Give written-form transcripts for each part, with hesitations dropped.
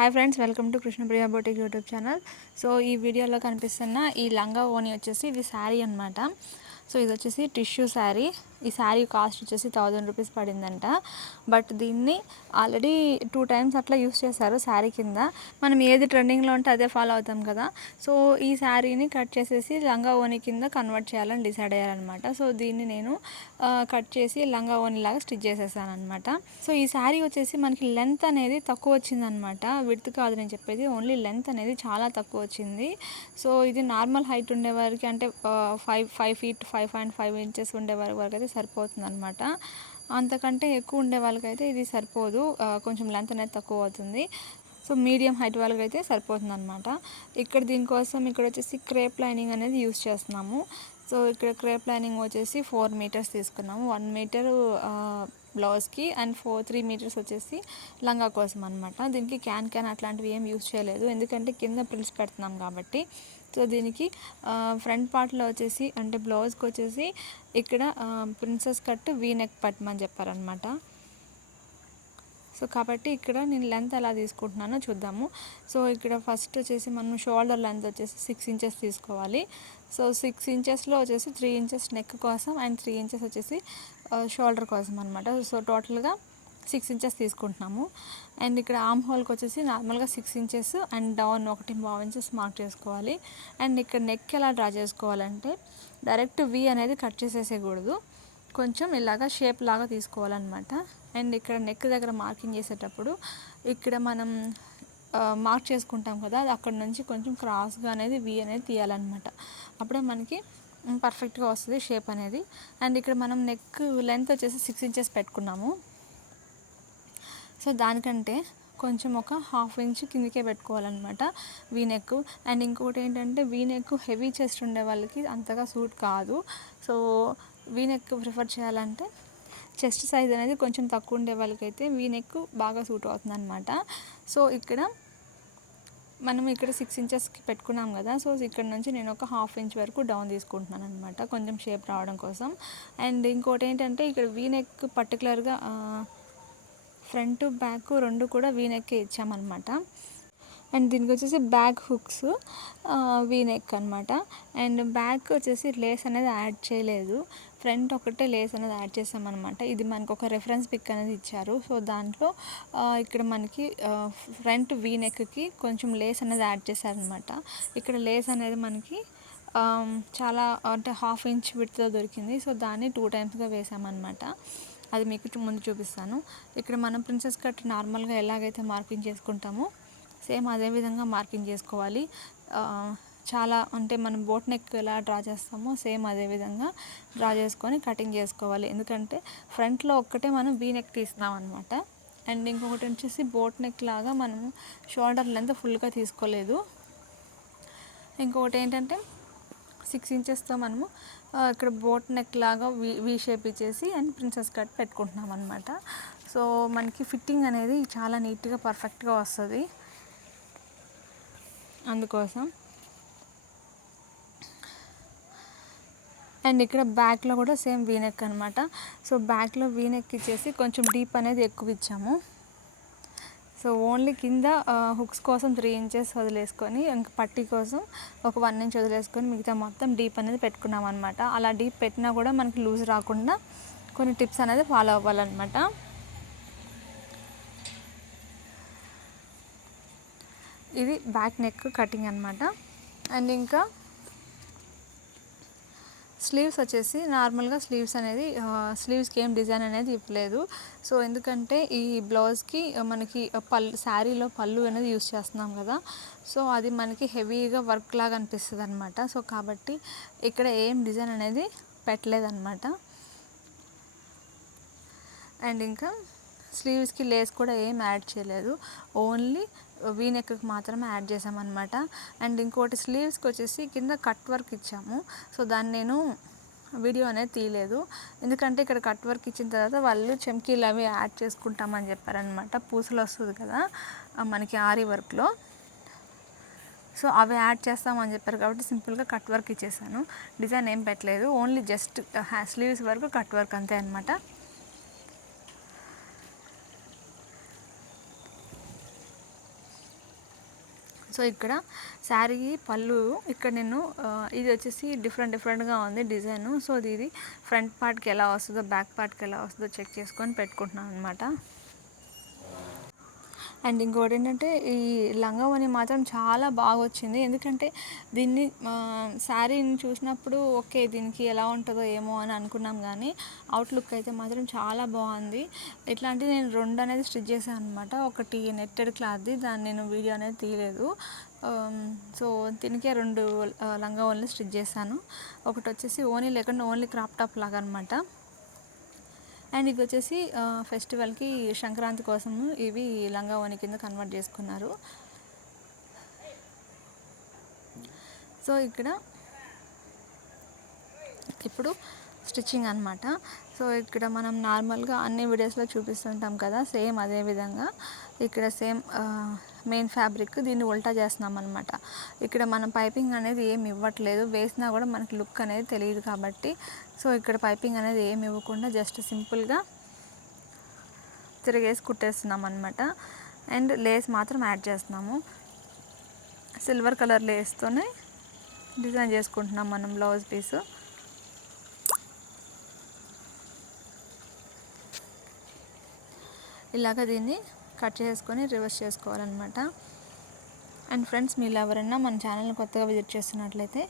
Hi friends, welcome to Krishnapriya boutique YouTube channel. So ఈ వీడియోలో కనిపిస్తున్న ఈ లంగా ఓని వచ్చేసి ఇది శారీ అనమాట. సో ఇది వచ్చేసి టిష్యూ శారీ. ఈ శారీ కాస్ట్ వచ్చేసి 1000 రూపీస్ పడిందంట. బట్ దీన్ని ఆల్రెడీ 2 టైమ్స్ అట్లా యూస్ చేశారు శారీ కింద. మనం ఏది ట్రెండింగ్లో ఉంటే అదే ఫాలో అవుతాం కదా. సో ఈ శారీని కట్ చేసేసి లంగా ఓని కింద కన్వర్ట్ చేయాలని డిసైడ్ అయ్యారనమాట. సో దీన్ని నేను కట్ చేసి లంగా ఓని లాగా స్టిచ్ చేసేసాను అనమాట. సో ఈ శారీ వచ్చేసి మనకి లెంత్ అనేది తక్కువ వచ్చిందనమాట. విడ్త్ కాదు నేను చెప్పేది, ఓన్లీ లెంత్ అనేది చాలా తక్కువ వచ్చింది. సో ఇది నార్మల్ హైట్ ఉండేవారికి అంటే 5 ఫీట్ 5.5 ఇంచెస్ ఉండే వరకు అయితే సరిపోతుంది అనమాట. అంతకంటే ఎక్కువ ఉండే వాళ్ళకైతే ఇది సరిపోదు, కొంచెం లెంత్ అనేది తక్కువ అవుతుంది. సో మీడియం హైట్ వాళ్ళకి అయితే సరిపోతుంది అనమాట. ఇక్కడ దీనికోసం ఇక్కడ వచ్చేసి క్రేప్ లైనింగ్ అనేది యూస్ చేస్తున్నాము. సో ఇక్కడ క్రేప్ లైనింగ్ వచ్చేసి 4 మీటర్స్ తీసుకున్నాము. 1 మీటర్ బ్లౌజ్కి అండ్ 3 మీటర్స్ వచ్చేసి లంగా కోసం అనమాట. దీనికి క్యాన్ అట్లాంటివి ఏం యూస్ చేయలేదు, ఎందుకంటే కింద ప్రిల్స్ పెడుతున్నాం కాబట్టి. సో దీనికి ఫ్రంట్ పార్ట్లో వచ్చేసి అంటే బ్లౌజ్కి వచ్చేసి ఇక్కడ ప్రిన్సెస్ కట్ వీ నెక్ పెట్టమని చెప్పారనమాట. సో కాబట్టి ఇక్కడ నేను లెంత్ ఎలా తీసుకుంటున్నానో చూద్దాము. సో ఇక్కడ ఫస్ట్ వచ్చేసి మనం షోల్డర్ లెంత్ వచ్చేసి 6 ఇంచెస్ తీసుకోవాలి. సో 6 ఇంచెస్లో వచ్చేసి 3 ఇంచెస్ నెక్ కోసం అండ్ 3 ఇంచెస్ వచ్చేసి షోల్డర్ కోసం అనమాట. సో టోటల్గా 6 ఇంచెస్ తీసుకుంటున్నాము. అండ్ ఇక్కడ ఆర్మ్ హోల్కి వచ్చేసి నార్మల్గా 6 inches and down 1.5 inches mark చేసుకోవాలి. అండ్ ఇక్కడ నెక్ ఎలా డ్రా చేసుకోవాలంటే డైరెక్ట్ వి అనేది కట్ చేసేసేయకూడదు, కొంచెం ఇలాగా షేప్ లాగా తీసుకోవాలన్నమాట. అండ్ ఇక్కడ నెక్ దగ్గర మార్కింగ్ చేసేటప్పుడు ఇక్కడ మనం మార్క్ చేసుకుంటాం కదా, అది అక్కడ నుంచి కొంచెం క్రాస్గా అనేది వి అనేది తీయాలన్నమాట. అప్పుడే మనకి పర్ఫెక్ట్గా వస్తుంది షేప్ అనేది. అండ్ ఇక్కడ మనం నెక్ లెంత్ వచ్చేసి 6 ఇంచెస్ పెట్టుకున్నాము. సో దానికంటే కొంచెం ఒక 1/2 ఇంచ్ కిందకే పెట్టుకోవాలన్నమాట వీ నెక్. అండ్ ఇంకొకటి ఏంటంటే వీ నెక్ హెవీ చెస్ట్ ఉండే వాళ్ళకి అంతగా సూట్ కాదు. సో వీ నెక్ ప్రిఫర్ చేయాలంటే చెస్ట్ సైజ్ అనేది కొంచెం తక్కువ ఉండే వాళ్ళకైతే వీ నెక్ బాగా సూట్ అవుతుంది అనమాట. సో ఇక్కడ మనం ఇక్కడ 6 ఇంచెస్కి పెట్టుకున్నాం కదా. సో ఇక్కడ నుంచి నేను ఒక 1/2 ఇంచ్ వరకు డౌన్ తీసుకుంటున్నాను అనమాట, కొంచెం షేప్ రావడం కోసం. అండ్ ఇంకోటి ఏంటంటే ఇక్కడ వీ నెక్ పర్టికులర్గా ఫ్రంట్ బ్యాక్ రెండు కూడా వీ నెక్కే ఇచ్చామన్నమాట. అండ్ దీనికి వచ్చేసి బ్యాక్ హుక్స్ వీ నెక్ అనమాట. అండ్ బ్యాక్ వచ్చేసి లేస్ అనేది యాడ్ చేయలేదు, ఫ్రంట్ ఒకటే లేస్ అనేది యాడ్ చేసామన్నమాట. ఇది మనకు ఒక రెఫరెన్స్ పిక్ అనేది ఇచ్చారు. సో దాంట్లో ఇక్కడ మనకి ఫ్రంట్ వీ నెక్కి కొంచెం లేస్ అనేది యాడ్ చేశారనమాట. ఇక్కడ లేస్ అనేది మనకి చాలా అంటే 1/2 ఇంచ్ విడ్త్తో దొరికింది. సో దాన్ని 2 టైమ్స్గా వేసామన్నమాట. అది మీకు ముందు చూపిస్తాను. ఇక్కడ మనం ప్రిన్సెస్ కట్ నార్మల్గా ఎలాగైతే మార్కింగ్ చేసుకుంటామో సేమ్ అదే విధంగా మార్కింగ్ చేసుకోవాలి. చాలా అంటే మనం బోట్ నెక్ ఎలా డ్రా చేస్తామో సేమ్ అదే విధంగా డ్రా చేసుకొని కటింగ్ చేసుకోవాలి, ఎందుకంటే ఫ్రంట్లో ఒక్కటే మనం వీ నెక్ తీస్తున్నాం అనమాట. అండ్ ఇంకొకటి వచ్చేసి బోట్ నెక్ లాగా మనం షోల్డర్ లెంత్ ఫుల్గా తీసుకోలేదు. ఇంకొకటి ఏంటంటే 6 ఇంచెస్తో మనము ఇక్కడ బోట్ నెక్ లాగా వీ షేప్ ఇచ్చేసి అండ్ ప్రిన్సెస్ కట్ పెట్టుకుంటున్నాం అనమాట. సో మనకి ఫిట్టింగ్ అనేది చాలా నీట్గా పర్ఫెక్ట్గా వస్తుంది అందుకోసం. అండ్ ఇక్కడ బ్యాక్లో కూడా సేమ్ వీ నెక్ అనమాట. సో బ్యాక్లో వీ నెక్ ఇచ్చేసి కొంచెం డీప్ అనేది ఎక్కువ ఇచ్చాము. సో ఓన్లీ కింద హుక్స్ కోసం 3 ఇంచెస్ వదిలేసుకొని ఇంకా పట్టీ కోసం ఒక 1 ఇంచ్ వదిలేసుకొని మిగతా మొత్తం డీప్ అనేది పెట్టుకున్నాం అనమాట. అలా డీప్ పెట్టినా కూడా మనకి లూజ్ రాకుండా కొన్ని టిప్స్ అనేది ఫాలో అవ్వాలన్నమాట. ఇది బ్యాక్ నెక్ కటింగ్ అనమాట. అండ్ ఇంకా స్లీవ్స్ వచ్చేసి నార్మల్గా స్లీవ్స్ అనేది స్లీవ్స్కి ఏం డిజైన్ అనేది ఇవ్వలేదు. సో ఎందుకంటే ఈ బ్లౌజ్కి మనకి శారీలో పళ్ళు అనేది యూస్ చేస్తున్నాం కదా. సో అది మనకి హెవీగా వర్క్ లాగా అనిపిస్తుంది అనమాట. సో కాబట్టి ఇక్కడ ఏం డిజైన్ అనేది పెట్టలేదన్నమాట. అండ్ ఇంకా స్లీవ్స్కి లేస్ కూడా ఏం యాడ్ చేయలేదు, ఓన్లీ వీ నెక్కి మాత్రమే యాడ్ చేసామన్నమాట. అండ్ ఇంకోటి స్లీవ్స్కి వచ్చేసి కింద కట్ వర్క్ ఇచ్చాము. సో దాన్ని నేను వీడియో అనేది తీయలేదు, ఎందుకంటే ఇక్కడ కట్ వర్క్ ఇచ్చిన తర్వాత వాళ్ళు చెమ్కీలు అవి యాడ్ చేసుకుంటామని చెప్పారనమాట. పూసలు వస్తుంది కదా మనకి ఆరి వర్క్లో, సో అవి యాడ్ చేస్తామని చెప్పారు కాబట్టి సింపుల్గా కట్ వర్క్ ఇచ్చేసాను. డిజైన్ ఏం పెట్టలేదు, ఓన్లీ జస్ట్ స్లీవ్స్ వరకు కట్ వర్క్ అంతే అనమాట. సో ఇక్కడ శారీ పళ్ళు ఇక్కడ నేను ఇది వచ్చేసి డిఫరెంట్గా ఉంది డిజైను. సో ఇది ఫ్రంట్ పార్ట్కి ఎలా వస్తుందో బ్యాక్ పార్ట్కి ఎలా వస్తుందో చెక్ చేసుకొని పెట్టుకుంటున్నాను అనమాట. అండ్ ఇంకోటి ఏంటంటే ఈ లంగావోని మాత్రం చాలా బాగా వచ్చింది. ఎందుకంటే దీన్ని శారీని చూసినప్పుడు ఓకే దీనికి ఎలా ఉంటుందో ఏమో అని అనుకున్నాం, కానీ అవుట్లుక్ అయితే మాత్రం చాలా బాగుంది. ఇట్లాంటివి నేను 2 అనేది స్టిచ్ చేశాను అనమాట. ఒకటి నెట్టెడ్ క్లాత్ది, దాన్ని నేను వీడియో అనేది తీయలేదు. సో దీనికే 2 లంగావోని స్టిచ్ చేశాను. ఒకటి వచ్చేసి ఓనీ లేకుండా ఓన్లీ క్రాప్ టాప్ లాగా అనమాట. అండ్ ఇది వచ్చేసి ఫెస్టివల్కి సంక్రాంతి కోసము ఇవి లంగావోని కింద కన్వర్ట్ చేసుకున్నారు. సో ఇక్కడ ఇప్పుడు స్టిచ్చింగ్ అనమాట. సో ఇక్కడ మనం నార్మల్గా అన్ని వీడియోస్లో చూపిస్తుంటాం కదా, సేమ్ అదే విధంగా ఇక్కడ సేమ్ మెయిన్ ఫ్యాబ్రిక్ దీన్ని ఉల్టా చేస్తున్నాం అనమాట. ఇక్కడ మనం పైపింగ్ అనేది ఏమి ఇవ్వట్లేదు, వేసినా కూడా మనకి లుక్ అనేది తెలియదు కాబట్టి సో ఇక్కడ పైపింగ్ అనేది ఏమి ఇవ్వకుండా జస్ట్ సింపుల్గా తిరిగేసి కుట్టేస్తున్నాం అనమాట. అండ్ లేస్ మాత్రం యాడ్ చేస్తున్నాము. సిల్వర్ కలర్ లేస్తోనే డిజైన్ చేసుకుంటున్నాం మనం బ్లౌజ్ పీసు. ఇలాగ దీన్ని కట్ చేసుకొని రివర్స్ చేసుకోవాలన్నమాట. అండ్ ఫ్రెండ్స్, మీరు ఎవరైనా మన ఛానల్ని కొత్తగా విజిట్ చేస్తున్నట్లయితే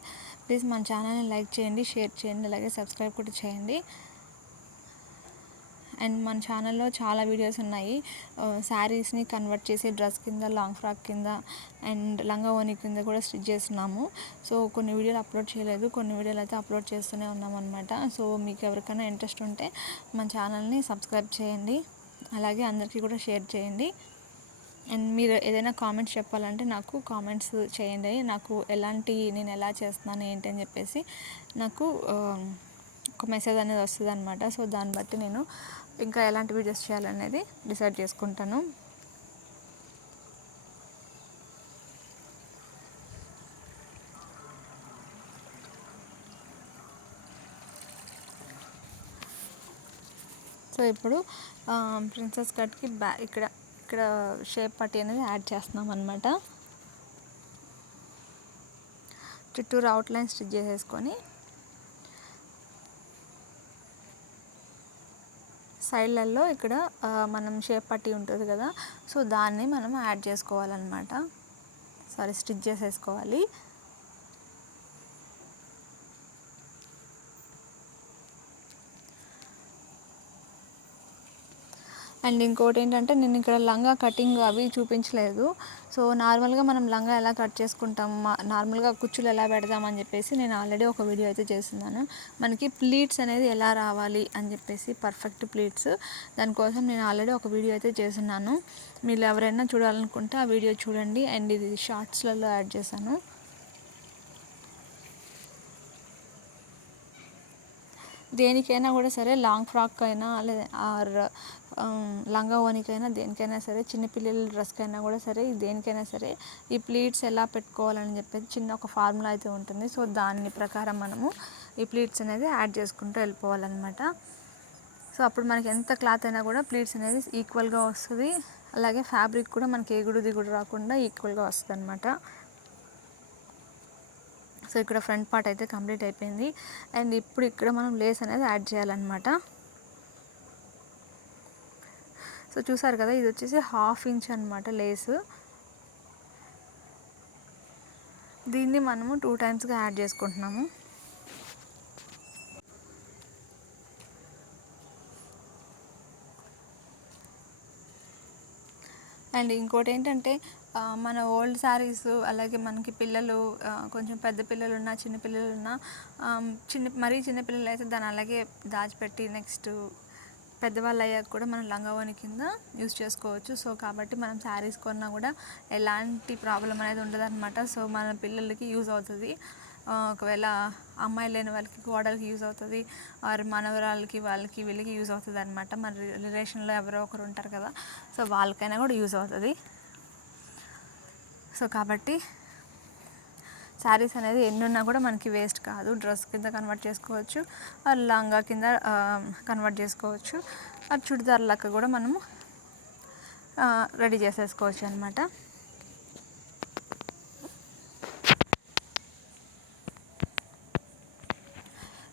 ప్లీజ్ మన ఛానల్ని లైక్ చేయండి, షేర్ చేయండి, అలాగే సబ్స్క్రైబ్ కూడా చేయండి. అండ్ మన ఛానల్లో చాలా వీడియోస్ ఉన్నాయి. శారీస్ని కన్వర్ట్ చేసి డ్రెస్ కింద, లాంగ్ ఫ్రాక్ కింద అండ్ లంగావోని కింద కూడా స్టిచ్ చేస్తున్నాము. సో కొన్ని వీడియోలు అప్లోడ్ చేయలేదు, కొన్ని వీడియోలు అయితే అప్లోడ్ చేస్తూనే ఉన్నాం అనమాట. సో మీకు ఎవరికైనా ఇంట్రెస్ట్ ఉంటే మన ఛానల్ని సబ్స్క్రైబ్ చేయండి, అలాగే అందరికీ కూడా షేర్ చేయండి. అండ్ మీరు ఏదైనా కామెంట్స్ చెప్పాలంటే నాకు కామెంట్స్ చేయండి. నాకు నేను ఎలా చేస్తున్నాను ఏంటి అని చెప్పేసి నాకు ఒక మెసేజ్ అనేది వస్తుంది అనమాట. సో దాన్ని బట్టి నేను ఇంకా ఎలాంటి వీడియోస్ చేయాలనేది డిసైడ్ చేసుకుంటాను. సో ఇప్పుడు ప్రిన్సెస్ కట్కి ఇక్కడ షేప్ పట్టి అనేది యాడ్ చేస్తున్నాం అనమాట. చుట్టూరు అవుట్లైన్ స్టిచ్ చేసేసుకొని సైడ్లలో ఇక్కడ మనం షేప్ పట్టి ఉంటుంది కదా, సో దాన్ని మనం యాడ్ చేసుకోవాలన్నమాట. స్టిచ్ చేసేసుకోవాలి. అండ్ ఇంకోటి ఏంటంటే నేను ఇక్కడ లంగా కటింగ్ అవి చూపించలేదు. సో నార్మల్గా మనం లంగా ఎలా కట్ చేసుకుంటాం, నార్మల్గా కుచ్చులు ఎలా పెడదామని చెప్పేసి నేను ఆల్రెడీ ఒక వీడియో అయితే చేస్తున్నాను. మనకి ప్లీట్స్ అనేది ఎలా రావాలి అని చెప్పేసి పర్ఫెక్ట్ ప్లీట్స్, దానికోసం నేను ఆల్రెడీ ఒక వీడియో అయితే చేస్తున్నాను. మీరు ఎవరైనా చూడాలనుకుంటే ఆ వీడియో చూడండి. అండ్ ఇది షార్ట్స్లలో యాడ్ చేశాను. దేనికైనా కూడా సరే, లాంగ్ ఫ్రాక్ అయినా లేదా ఆర్ లంగావోనికైనా దేనికైనా సరే, చిన్నపిల్లల డ్రెస్కైనా కూడా సరే, దేనికైనా సరే ఈ ప్లీట్స్ ఎలా పెట్టుకోవాలని చెప్పేసి చిన్న ఒక ఫార్ములా అయితే ఉంటుంది. సో దాని ప్రకారం మనము ఈ ప్లీట్స్ అనేది యాడ్ చేసుకుంటూ వెళ్ళిపోవాలన్నమాట. సో అప్పుడు మనకి ఎంత క్లాత్ అయినా కూడా ప్లీట్స్ అనేది ఈక్వల్గా వస్తుంది. అలాగే ఫ్యాబ్రిక్ కూడా మనకి ఎగుడు దిగుడు రాకుండా ఈక్వల్గా వస్తుంది అనమాట. సో ఇక్కడ ఫ్రంట్ పార్ట్ అయితే కంప్లీట్ అయిపోయింది. అండ్ ఇప్పుడు ఇక్కడ మనం లేస్ అనేది యాడ్ చేయాలన్నమాట. సో చూసారు కదా, ఇది వచ్చేసి 1/2 ఇంచ్ అనమాట లేసు. దీన్ని మనము 2 టైమ్స్గా యాడ్ చేసుకుంటున్నాము. అండ్ ఇంకోటి ఏంటంటే మన ఓల్డ్ శారీస్, అలాగే మనకి పిల్లలు కొంచెం పెద్ద పిల్లలు ఉన్నా, చిన్న పిల్లలు ఉన్నా, మరీ చిన్నపిల్లలు అయితే దాన్ని అలాగే దాచిపెట్టి నెక్స్ట్ పెద్దవాళ్ళు అయ్యాక కూడా మనం లంగావోని కింద యూజ్ చేసుకోవచ్చు. సో కాబట్టి మనం శారీస్ కొన్నా కూడా ఎలాంటి ప్రాబ్లం అనేది ఉండదు అనమాట. సో మన పిల్లలకి యూజ్ అవుతుంది. ఒకవేళ అమ్మాయి లేని వాళ్ళకి కోడలికి యూజ్ అవుతుంది, ఆర్ మనవరాలకి వీళ్ళకి యూజ్ అవుతుంది అనమాట. మన రిలేషన్లో ఎవరో ఒకరు ఉంటారు కదా, సో వాళ్ళకైనా కూడా యూజ్ అవుతుంది. సో కాబట్టి శారీస్ అనేది ఎన్ని ఉన్నా కూడా మనకి వేస్ట్ కాదు. డ్రెస్ కింద కన్వర్ట్ చేసుకోవచ్చు, లంగా కింద కన్వర్ట్ చేసుకోవచ్చు, చుడిదార్ లెక్క కూడా మనము రెడీ చేసేసుకోవచ్చు అనమాట.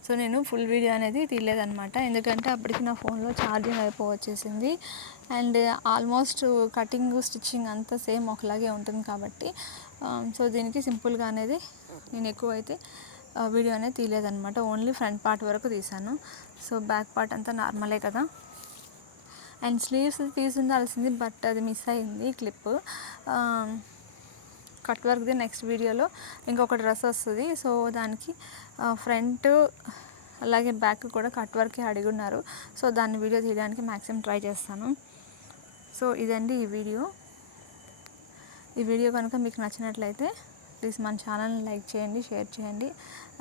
సో నేను ఫుల్ వీడియో అనేది తీయలేదన్నమాట, ఎందుకంటే అప్పటికి నా ఫోన్లో ఛార్జింగ్ అయిపోవచ్చేసింది. అండ్ ఆల్మోస్ట్ కటింగ్ స్టిచ్చింగ్ అంతా సేమ్ ఒకలాగే ఉంటుంది కాబట్టి సో దీనికి సింపుల్గా అనేది నేను ఎక్కువైతే వీడియో అనేది తీయలేదన్నమాట. ఓన్లీ ఫ్రంట్ పార్ట్ వరకు తీసాను. సో బ్యాక్ పార్ట్ అంతా నార్మలే కదా. అండ్ స్లీవ్స్ తీసి ఉండాల్సింది, బట్ అది మిస్ అయింది క్లిప్. కట్ వర్క్ది నెక్స్ట్ వీడియోలో ఇంకొక డ్రెస్ వస్తుంది. సో దానికి ఫ్రంట్ అలాగే బ్యాక్ కూడా కట్ వర్కే అడిగున్నారు. సో దాన్ని వీడియో తీయడానికి మ్యాక్సిమం ట్రై చేస్తాను. సో ఇదండి ఈ వీడియో కనుక మీకు నచ్చినట్లయితే ప్లీజ్ మన ఛానల్ని లైక్ చేయండి, షేర్ చేయండి,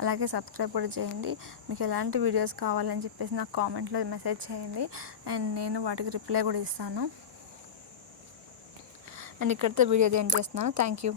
అలాగే సబ్స్క్రైబ్ కూడా చేయండి. మీకు ఎలాంటి వీడియోస్ కావాలని చెప్పేసి నాకు కామెంట్లో మెసేజ్ చేయండి, అండ్ నేను వాటికి రిప్లై కూడా ఇస్తాను. అండ్ ఇక్కడితో వీడియో ఎండ్ చేస్తున్నాను. Thank you.